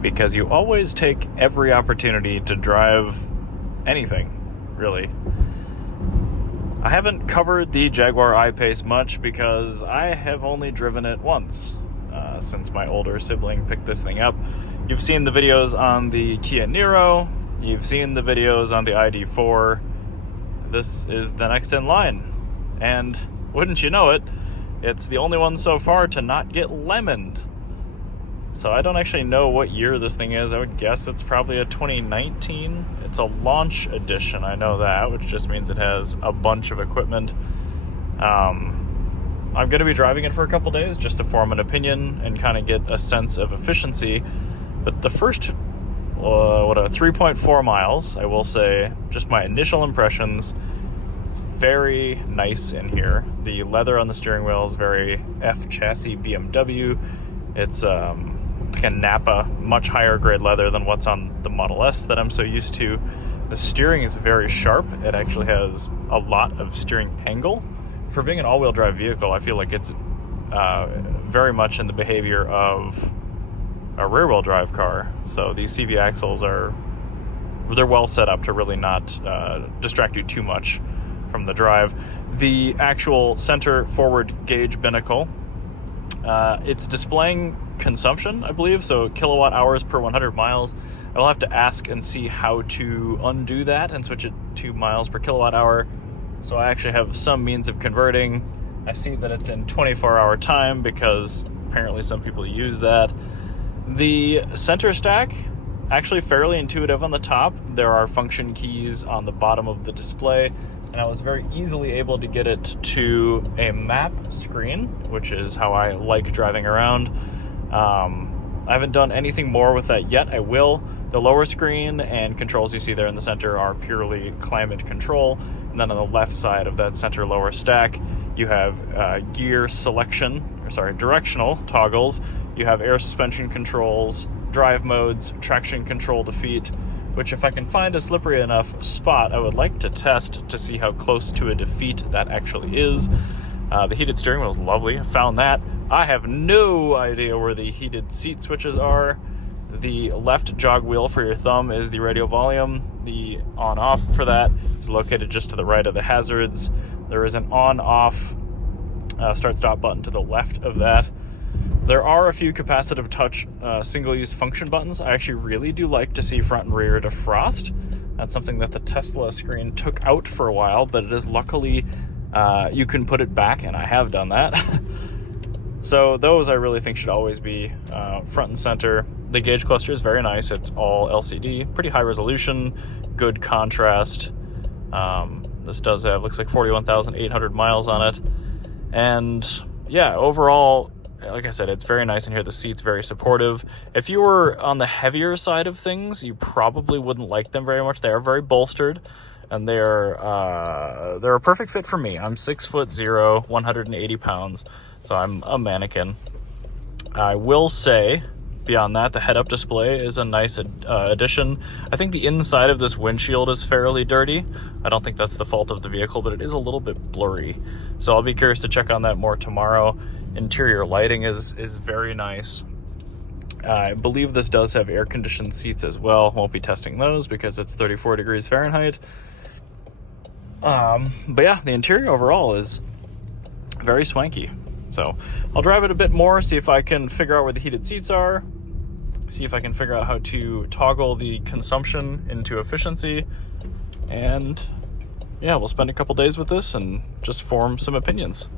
because you always take every opportunity to drive anything, really. I haven't covered the Jaguar I-Pace much because I have only driven it once since my older sibling picked this thing up. You've seen the videos on the Kia Niro, you've seen the videos on the ID4. This is the next in line, and wouldn't you know it, it's the only one so far to not get lemoned. So I don't actually know what year this thing is. I would guess it's probably a 2019. It's a launch edition, I know that, which just means it has a bunch of equipment. I'm going to be driving it for a couple days just to form an opinion and kind of get a sense of efficiency. But the first 3.4 miles, I will say, just my initial impressions, it's very nice in here. The leather on the steering wheel is very F chassis BMW. It's like a Napa, much higher grade leather than what's on the Model S that I'm so used to. The steering is very sharp. It actually has a lot of steering angle. For being an all-wheel drive vehicle, I feel like it's very much in the behavior of a rear-wheel drive car. So these CV axles they're well set up to really not distract you too much from the drive. The actual center forward gauge binnacle, it's displaying consumption, I believe, so kilowatt hours per 100 miles. I will have to ask and see how to undo that and switch it to miles per kilowatt hour. So I actually have some means of converting. I see that it's in 24-hour time because apparently some people use that. The center stack, actually fairly intuitive on the top. There are function keys on the bottom of the display, and I was very easily able to get it to a map screen, which is how I like driving around. I haven't done anything more with that yet. I will. The lower screen and controls you see there in the center are purely climate control. And then on the left side of that center lower stack, you have gear directional toggles. You have air suspension controls, drive modes, traction control defeat, which if I can find a slippery enough spot, I would like to test to see how close to a defeat that actually is. The heated steering wheel is lovely. I found that. I have no idea where the heated seat switches are. The left jog wheel for your thumb is the radio volume. The on-off for that is located just to the right of the hazards. There is an on-off start-stop button to the left of that. There are a few capacitive touch single-use function buttons. I actually really do like to see front and rear defrost. That's something that the Tesla screen took out for a while, but it is luckily you can put it back, and I have done that. So those I really think should always be front and center. The gauge cluster is very nice. It's all LCD, pretty high resolution, good contrast. This does have, looks like 41,800 miles on it. And yeah, overall, like I said, it's very nice in here. The seat's very supportive. If you were on the heavier side of things, you probably wouldn't like them very much. They are very bolstered, and they're a perfect fit for me. I'm 6'0", 180 pounds, so I'm a mannequin. I will say, beyond that, the head-up display is a nice addition. I think the inside of this windshield is fairly dirty. I don't think that's the fault of the vehicle, but it is a little bit blurry. So I'll be curious to check on that more tomorrow. Interior lighting is very nice. I believe this does have air-conditioned seats as well. Won't be testing those because it's 34 degrees Fahrenheit. But yeah, the interior overall is very swanky. So I'll drive it a bit more, see if I can figure out where the heated seats are, see if I can figure out how to toggle the consumption into efficiency, and yeah, we'll spend a couple days with this and just form some opinions.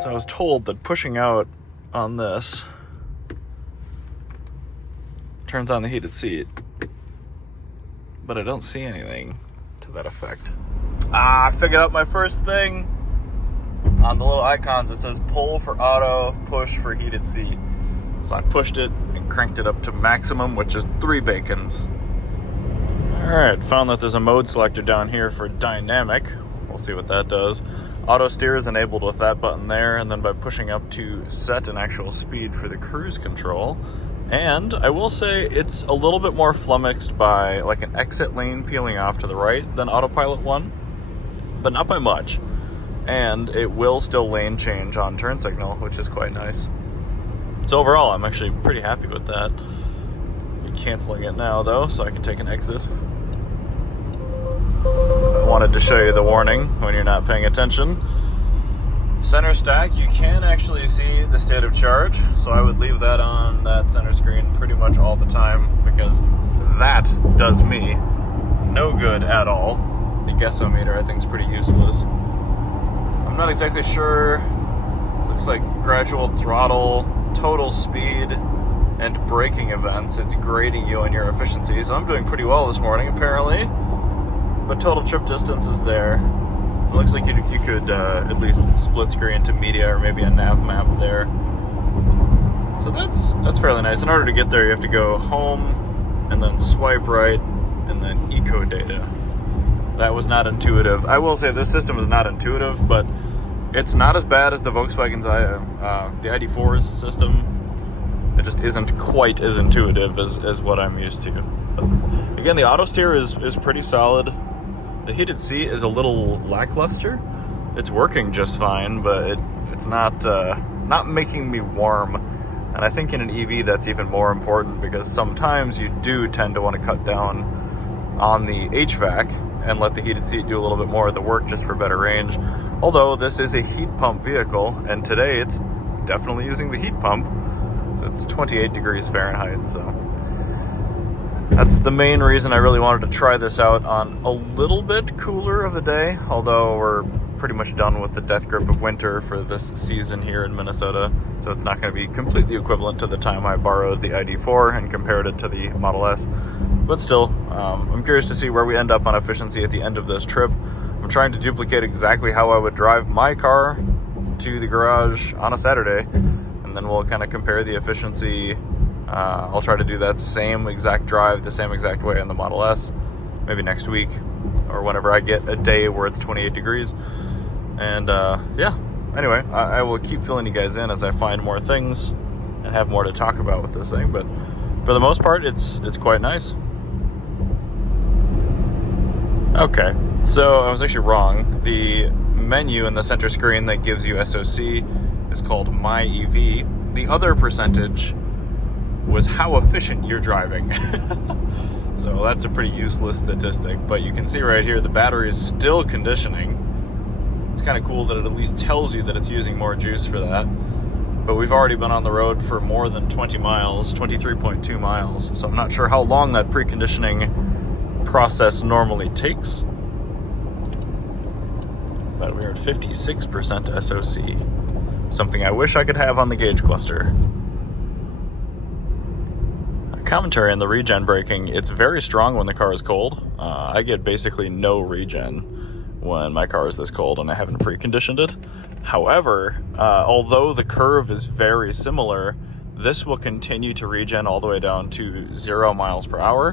So I was told that pushing out on this turns on the heated seat, but I don't see anything to that effect. I figured out my first thing. On the little icons, it says pull for auto, push for heated seat. So I pushed it and cranked it up to maximum, which is 3 bacons. All right, found that there's a mode selector down here for dynamic. We'll see what that does. Auto steer is enabled with that button there, and then by pushing up to set an actual speed for the cruise control. And I will say it's a little bit more flummoxed by like an exit lane peeling off to the right than Autopilot 1, but not by much. And it will still lane change on turn signal, which is quite nice. So overall, I'm actually pretty happy with that. I'm canceling it now though, so I can take an exit. I wanted to show you the warning when you're not paying attention. Center stack, you can actually see the state of charge, so I would leave that on that center screen pretty much all the time, because that does me no good at all. The guessometer I think is pretty useless. I'm not exactly sure. Looks like gradual throttle, total speed, and braking events. It's grading you on your efficiency, so I'm doing pretty well this morning apparently. But total trip distance is there. It looks like you could at least split screen to media or maybe a nav map there. So that's fairly nice. In order to get there, you have to go home and then swipe right and then eco data. That was not intuitive. I will say this system is not intuitive, but it's not as bad as the Volkswagen's the ID4's system. It just isn't quite as intuitive as what I'm used to. But again, the auto steer is pretty solid. The heated seat is a little lackluster. It's working just fine, but it's not making me warm. And I think in an EV that's even more important, because sometimes you do tend to want to cut down on the HVAC and let the heated seat do a little bit more of the work just for better range. Although this is a heat pump vehicle, and today it's definitely using the heat pump. So it's 28 degrees Fahrenheit, so that's the main reason I really wanted to try this out on a little bit cooler of a day, although we're pretty much done with the death grip of winter for this season here in Minnesota, so it's not going to be completely equivalent to the time I borrowed the ID4 and compared it to the Model S. But still, I'm curious to see where we end up on efficiency at the end of this trip. I'm trying to duplicate exactly how I would drive my car to the garage on a Saturday, and then we'll kind of compare the efficiency. I'll try to do that same exact drive the same exact way on the Model S, maybe next week, or whenever I get a day where it's 28 degrees. And yeah, anyway, I will keep filling you guys in as I find more things and have more to talk about with this thing, but for the most part, it's quite nice. Okay, so I was actually wrong. The menu in the center screen that gives you SOC is called My EV. The other percentage was how efficient you're driving. So that's a pretty useless statistic, but you can see right here the battery is still conditioning. It's kind of cool that it at least tells you that it's using more juice for that. But we've already been on the road for more than 20 miles, 23.2 miles, so I'm not sure how long that preconditioning process normally takes. But we're at 56% SOC, something I wish I could have on the gauge cluster. Commentary on the regen braking, it's very strong when the car is cold. I get basically no regen when my car is this cold and I haven't preconditioned it. However, although the curve is very similar, this will continue to regen all the way down to 0 miles per hour,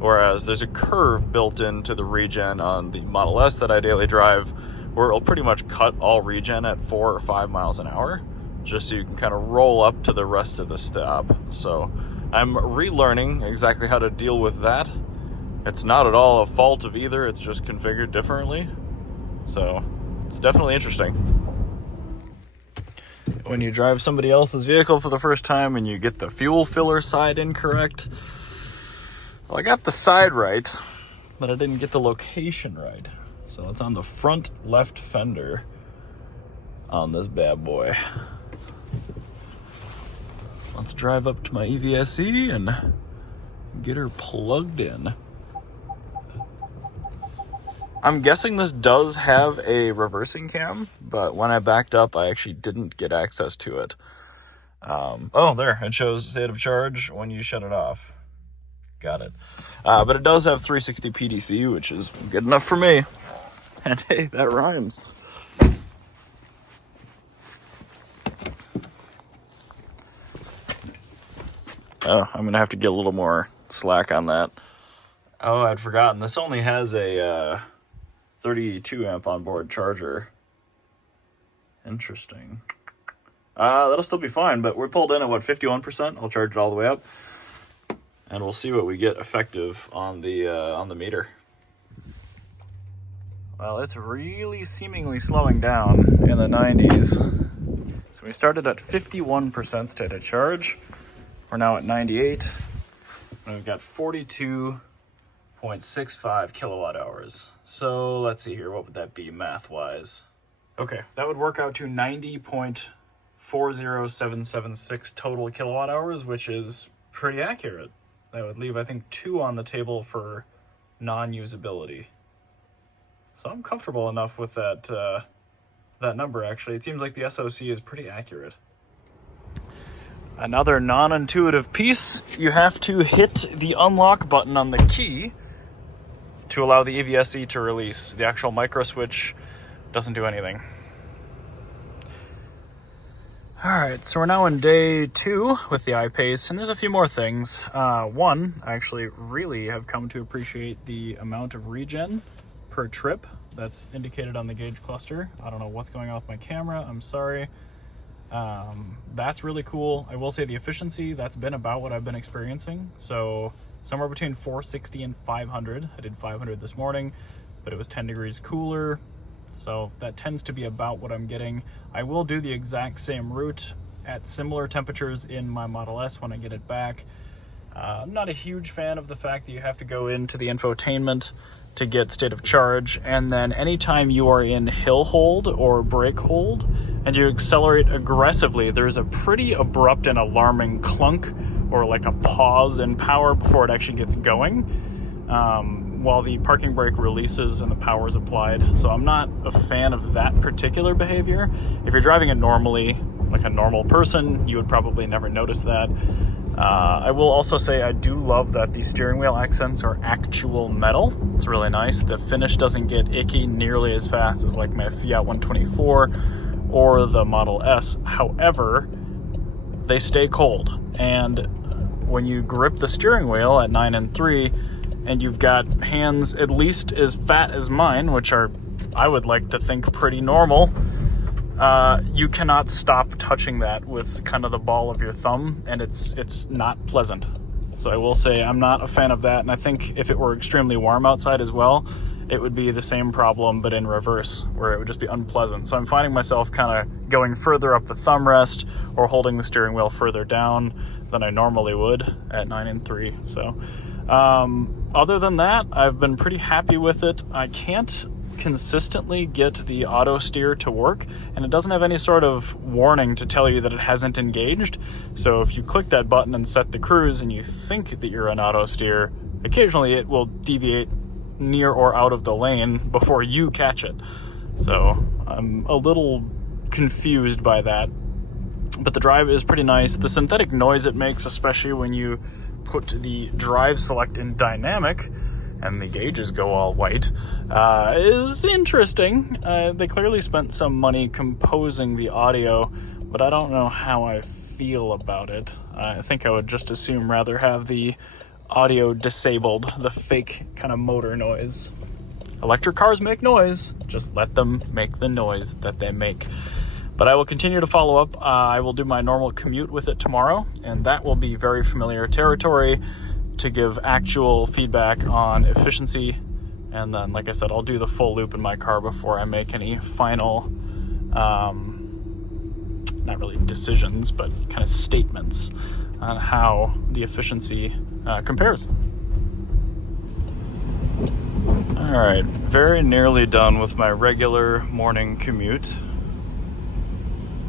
whereas there's a curve built into the regen on the Model S that I daily drive where it'll pretty much cut all regen at 4 or 5 miles an hour, just so you can kind of roll up to the rest of the stop. So I'm relearning exactly how to deal with that. It's not at all a fault of either, it's just configured differently. So it's definitely interesting. When you drive somebody else's vehicle for the first time and you get the fuel filler side incorrect. Well, I got the side right, but I didn't get the location right. So it's on the front left fender on this bad boy. Let's drive up to my EVSE and get her plugged in. I'm guessing this does have a reversing cam, but when I backed up, I actually didn't get access to it. Oh, there, it shows state of charge when you shut it off. Got it. But it does have 360 PDC, which is good enough for me. And hey, that rhymes. Oh, I'm gonna have to get a little more slack on that. Oh, I'd forgotten. This only has a 32 amp onboard charger. Interesting. That'll still be fine, but we're pulled in at, what, 51%? I'll charge it all the way up, and we'll see what we get effective on the meter. Well, it's really seemingly slowing down in the 90s. So we started at 51% state of charge. We're now at 98, and we've got 42.65 kilowatt hours. So let's see here, what would that be math-wise? Okay, that would work out to 90.40776 total kilowatt hours, which is pretty accurate. That would leave, I think, 2 on the table for non-usability. So I'm comfortable enough with that number, actually. It seems like the SOC is pretty accurate. Another non-intuitive piece, you have to hit the unlock button on the key to allow the EVSE to release. The actual micro switch doesn't do anything. Alright, so we're now in day 2 with the iPace, and there's a few more things. One, I actually really have come to appreciate the amount of regen per trip that's indicated on the gauge cluster. I don't know what's going on with my camera, I'm sorry. That's really cool. I will say the efficiency, that's been about what I've been experiencing. So somewhere between 460 and 500. I did 500 this morning, but it was 10 degrees cooler. So that tends to be about what I'm getting. I will do the exact same route at similar temperatures in my Model S when I get it back. I'm not a huge fan of the fact that you have to go into the infotainment to get state of charge, and then anytime you are in hill hold or brake hold and you accelerate aggressively, there's a pretty abrupt and alarming clunk or like a pause in power before it actually gets going, while the parking brake releases and the power is applied. So I'm not a fan of that particular behavior. If you're driving it normally, like a normal person, you would probably never notice that. I will also say I do love that the steering wheel accents are actual metal. It's really nice. The finish doesn't get icky nearly as fast as like my Fiat 124 or the Model S. However, they stay cold. And when you grip the steering wheel at 9 and 3, and you've got hands at least as fat as mine, which are, I would like to think, pretty normal, you cannot stop touching that with kind of the ball of your thumb, and it's not pleasant. So I will say I'm not a fan of that, and I think if it were extremely warm outside as well, it would be the same problem, but in reverse, where it would just be unpleasant. So I'm finding myself kind of going further up the thumb rest or holding the steering wheel further down than I normally would at 9 and 3. So other than that, I've been pretty happy with it. I can't consistently get the auto steer to work, and it doesn't have any sort of warning to tell you that it hasn't engaged. So if you click that button and set the cruise and you think that you're on auto steer, occasionally it will deviate near or out of the lane before you catch it. So I'm a little confused by that, but the drive is pretty nice. The synthetic noise it makes, especially when you put the drive select in dynamic and the gauges go all white, is interesting. They clearly spent some money composing the audio, but I don't know how I feel about it. I think I would just assume rather have the audio disabled, the fake kind of motor noise. Electric cars make noise, just let them make the noise that they make. But I will continue to follow up. I will do my normal commute with it tomorrow, and that will be very familiar territory to give actual feedback on efficiency. And then, like I said, I'll do the full loop in my car before I make any final, not really decisions, but kind of statements on how the efficiency compares. All right, very nearly done with my regular morning commute.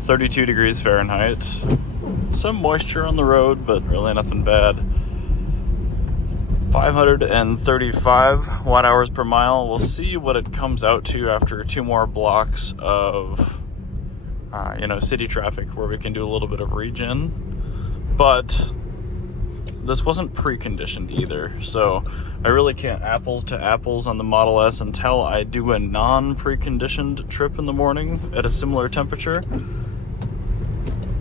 32 degrees Fahrenheit. Some moisture on the road, but really nothing bad. 535 watt hours per mile. We'll see what it comes out to after 2 more blocks of city traffic where we can do a little bit of regen. But this wasn't preconditioned either, so I really can't apples to apples on the Model S until I do a non-preconditioned trip in the morning at a similar temperature.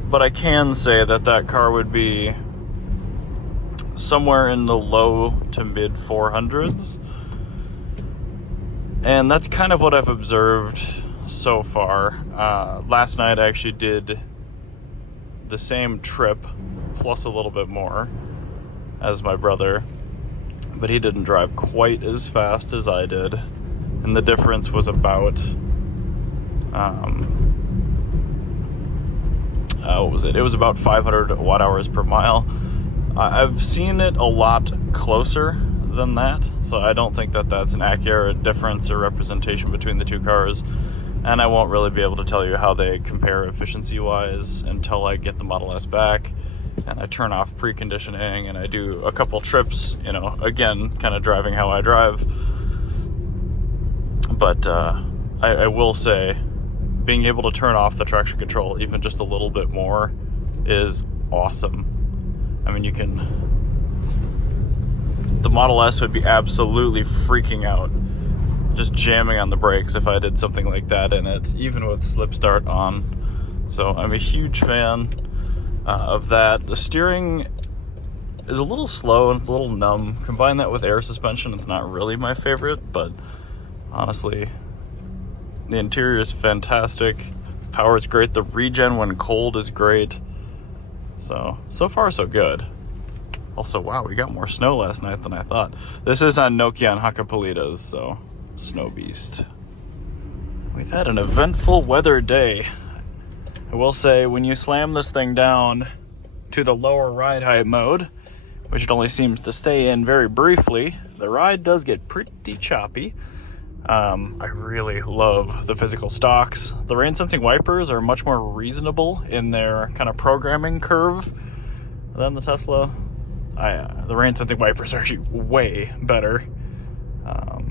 But I can say that that car would be somewhere in the low to mid 400s. And that's kind of what I've observed so far. Last night I actually did the same trip plus a little bit more as my brother, but he didn't drive quite as fast as I did, and the difference was about what was it? It was about 500 watt hours per mile. I've seen it a lot closer than that, so I don't think that that's an accurate difference or representation between the two cars, and I won't really be able to tell you how they compare efficiency wise until I get the Model S back and I turn off preconditioning and I do a couple trips, you know, again, kind of driving how I drive. But I will say, being able to turn off the traction control even just a little bit more is awesome. I mean, the Model S would be absolutely freaking out, just jamming on the brakes if I did something like that in it, even with slip start on. So I'm a huge fan of that. The steering is a little slow and it's a little numb. Combine that with air suspension, it's not really my favorite, but honestly, the interior is fantastic. Power is great. The regen when cold is great. So far so good. Also, wow, we got more snow last night than I thought. This is on Nokia and Hakkapeliitas, so snow beast. We've had an eventful weather day. I will say, when you slam this thing down to the lower ride height mode, which it only seems to stay in very briefly, the ride does get pretty choppy. I really love the physical stocks. The rain sensing wipers are much more reasonable in their kind of programming curve than the Tesla. The rain sensing wipers are actually way better.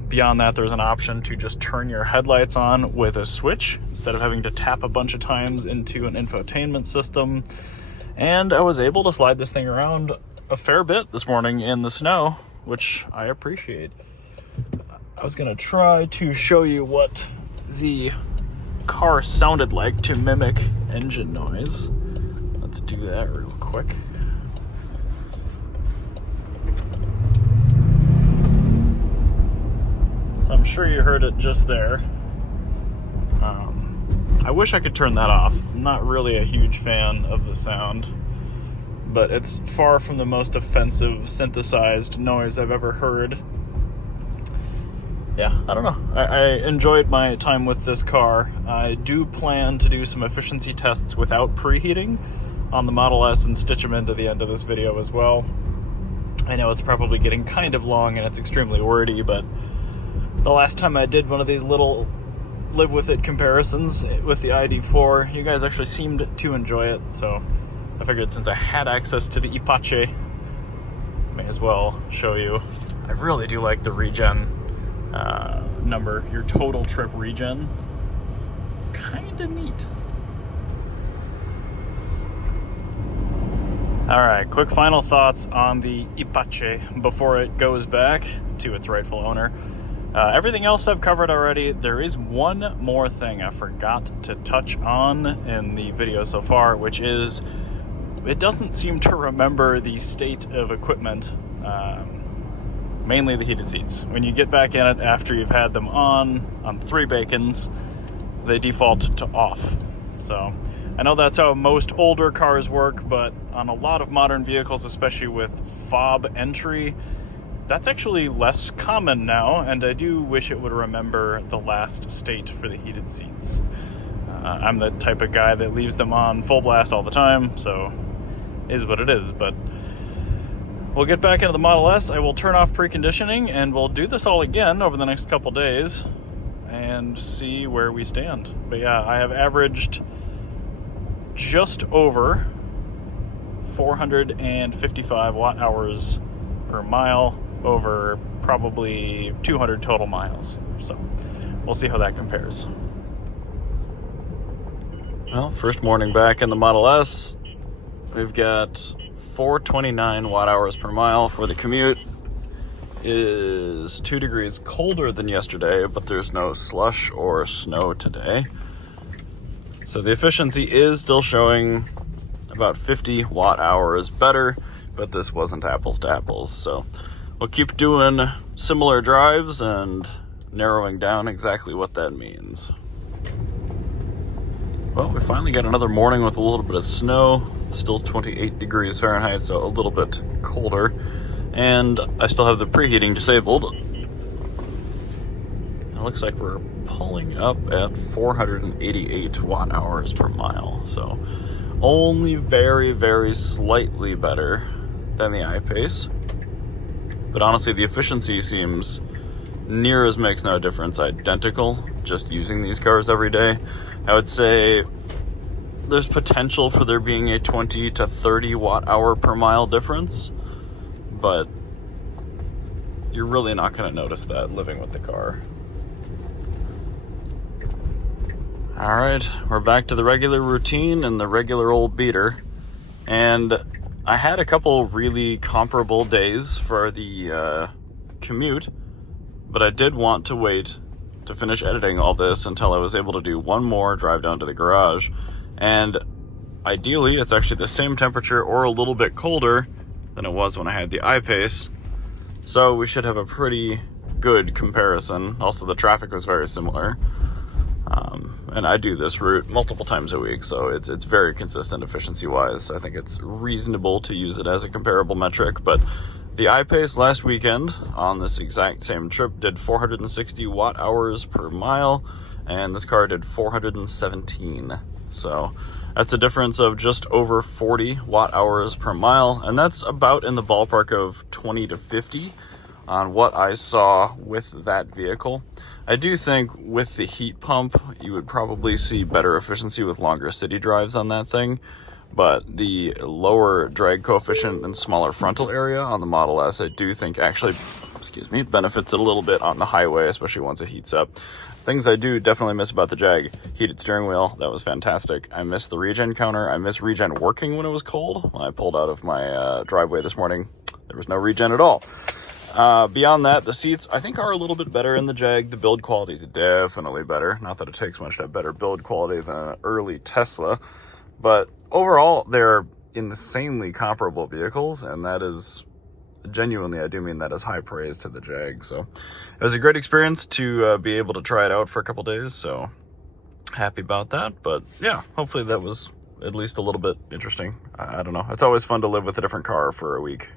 Beyond that, there's an option to just turn your headlights on with a switch instead of having to tap a bunch of times into an infotainment system. And I was able to slide this thing around a fair bit this morning in the snow, which I appreciate. I was going to try to show you what the car sounded like to mimic engine noise. Let's do that real quick. So I'm sure you heard it just there. I wish I could turn that off. I'm not really a huge fan of the sound, but it's far from the most offensive synthesized noise I've ever heard. Yeah, I don't know. I enjoyed my time with this car. I do plan to do some efficiency tests without preheating on the Model S and stitch them into the end of this video as well. I know it's probably getting kind of long and it's extremely wordy, but the last time I did one of these little live with it comparisons with the ID4, you guys actually seemed to enjoy it, so I figured since I had access to the ipace, may as well show you. I really do like the regen number, your total trip regen. Kinda neat. Alright, quick final thoughts on the ipace before it goes back to its rightful owner. Everything else I've covered already. There is one more thing I forgot to touch on in the video so far, which is it doesn't seem to remember the state of equipment, mainly the heated seats. When you get back in it after you've had them on 3 bacons, they default to off. So I know that's how most older cars work, but on a lot of modern vehicles, especially with fob entry, that's actually less common now, and I do wish it would remember the last state for the heated seats. I'm the type of guy that leaves them on full blast all the time, so it is what it is. But we'll get back into the Model S. I will turn off preconditioning, and we'll do this all again over the next couple days and see where we stand. But yeah, I have averaged just over 455 watt hours per mile over probably 200 total miles. So we'll see how that compares. Well, first morning back in the Model S, we've got 429 watt hours per mile for the commute. It is 2 degrees colder than yesterday, but there's no slush or snow today. So the efficiency is still showing about 50 watt hours better, but this wasn't apples to apples. So we'll keep doing similar drives and narrowing down exactly what that means. Well, we finally got another morning with a little bit of snow, still 28 degrees Fahrenheit, so a little bit colder. And I still have the preheating disabled. It looks like we're pulling up at 488 watt hours per mile, so only very, very slightly better than the iPace. But honestly, the efficiency seems near as makes no difference identical just using these cars every day. I would say there's potential for there being a 20 to 30 watt hour per mile difference, but you're really not going to notice that living with the car. All right, we're back to the regular routine and the regular old beater. And I had a couple really comparable days for the commute, but I did want to wait to finish editing all this until I was able to do one more drive down to the garage. And ideally, it's actually the same temperature or a little bit colder than it was when I had the iPace. So we should have a pretty good comparison. Also, the traffic was very similar. And I do this route multiple times a week, so it's very consistent efficiency-wise. So I think it's reasonable to use it as a comparable metric. But the iPace last weekend on this exact same trip did 460 watt hours per mile, and this car did 417. So that's a difference of just over 40 watt hours per mile, and that's about in the ballpark of 20 to 50 on what I saw with that vehicle. I do think with the heat pump, you would probably see better efficiency with longer city drives on that thing, but the lower drag coefficient and smaller frontal area on the Model S, I do think actually, benefits it a little bit on the highway, especially once it heats up. Things I do definitely miss about the Jag: heated steering wheel, that was fantastic. I miss the regen counter. I miss regen working when it was cold. When I pulled out of my driveway this morning, there was no regen at all. Beyond that, the seats I think are a little bit better in the Jag. The build quality is definitely better. Not that it takes much to have better build quality than an early Tesla, but overall they're insanely comparable vehicles, and that is genuinely, I do mean that as high praise to the Jag. So it was a great experience to be able to try it out for a couple days, so happy about that. But yeah, hopefully that was at least a little bit interesting. I don't know, it's always fun to live with a different car for a week.